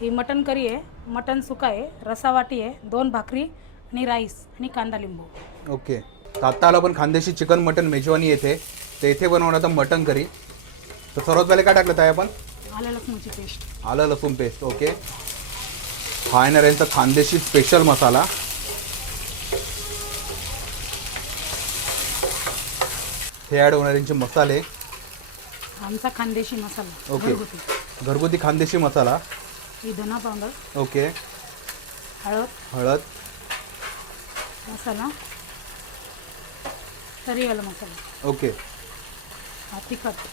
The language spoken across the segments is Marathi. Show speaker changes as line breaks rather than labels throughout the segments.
ही मटन करी आहे. मटन सुका आहे रसावाटी आहे दोन भाकरी आणि राईस आणि कांदा लिंबू.
ओके. तर आत्ता आला खानदेशी चिकन मटन मेजवानी येथे. तर इथे बनवणार आता मटन करी. तर सर्वात पहिले काय टाकलं ताई आपण?
आलं लसणाची पेस्ट.
आलं लसूण पेस्ट ओके. हा येणार यांचा खानदेशी स्पेशल मसाला. हे ॲड होणार यांचे मसाले.
आमचा खानदेशी मसाला.
ओके.
घरगुती.
घरगुती खानदेशी मसाला.
ही धना पावडर
ओके.
हळद
हळद.
मसाला तरीवाला मसाला.
ओके.
हा तिखट.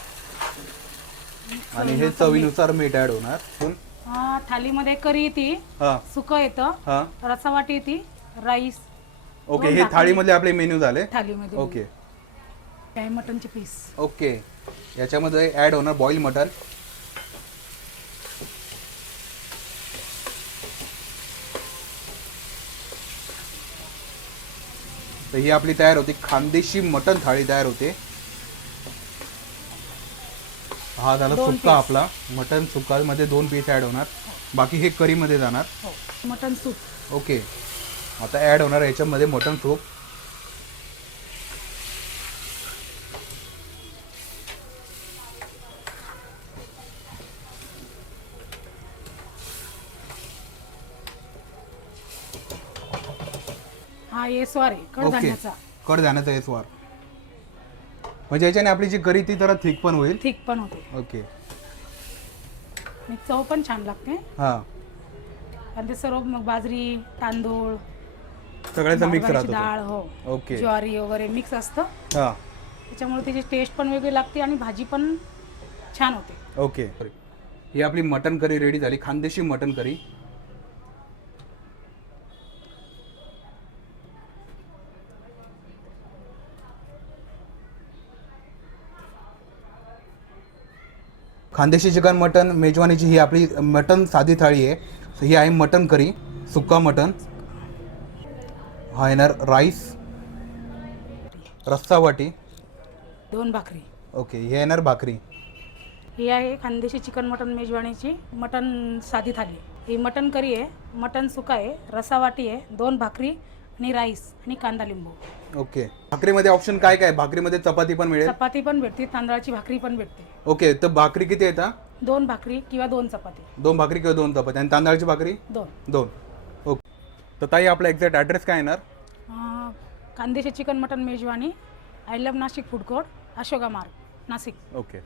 आणि हे चवीनुसार मीठ. ॲड होणार.
हा, थालीमध्ये करी येते.
हां.
सुकं येतं.
हां.
रसावाटी येते. राईस.
ओके हे थाळीमधले आपले मेन्यू झाले?
थालीमध्ये.
ओके.
काय मटनचे पीस.
ओके. याच्यामध्ये ॲड होणार बॉईल मटन. तर ही आपली तयार होती. खानदेशी मटन थाळी तयार होते. हा झाला
दोन
सुक्का आपला. मटन सुक्का मध्ये दोन पीस ॲड होणार. बाकी हे करीमध्ये जाणार.
हो मटन सूप.
ओके आता ॲड होणार याच्यामध्ये मटन सूप.
हा आहे
ओके.
कडधान्याचा
कडधान्याचा हे स्वार म्हणजे याच्याने आपली जी करी ती जरा थिक पण होईल?
थिक पण होते.
ओके.
आणि चव पण छान लागते.
हां.
आणि ते सर्व मग बाजरी तांदूळ
सगळ्याचा मिक्स
हरभऱ्याची
राहतो
डाळ हो.
ओके.
ज्वारी वगैरे मिक्स असतं.
हां.
त्याच्यामुळे त्याची टेस्ट पण वेगळी लागते आणि भाजी पण छान होते.
ओके. ही आपली मटन करी रेडी झाली. Khandeshi mutton curry. Khandeshi chicken mutton मेजवानीची ही आपली मटन साधी थाळी आहे. ही आहे मटन करी सुक्का मटन हा येणार राईस रस्सा वाटी.
दोन भाकरी.
ओके हे येणार भाकरी.
ही आहे खानदेशी चिकन मटन मेजवानीची मटन साधी थाली ही मटन करी आहे मटन सुका आहे रसावाटी आहे दोन भाकरी आणि राईस आणि कांदा लिंबू.
ओके. भाकरीमध्ये ऑप्शन काय काय? भाकरीमध्ये चपाती पण मिळेल?
चपाती पण भेटते तांदळाची भाकरी पण भेटते.
ओके तर भाकरी किती येतात
दोन भाकरी किंवा दोन चपाती.
दोन भाकरी किंवा दोन चपाती. आणि तांदळाची भाकरी?
दोन.
दोन. ओके. तर ताई आपला एक्झॅक्ट ॲड्रेस काय येणार?
अं, Khandeshi chicken mutton Mejwani I love Nashik food court Ashoka Marg Nashik.
Okay.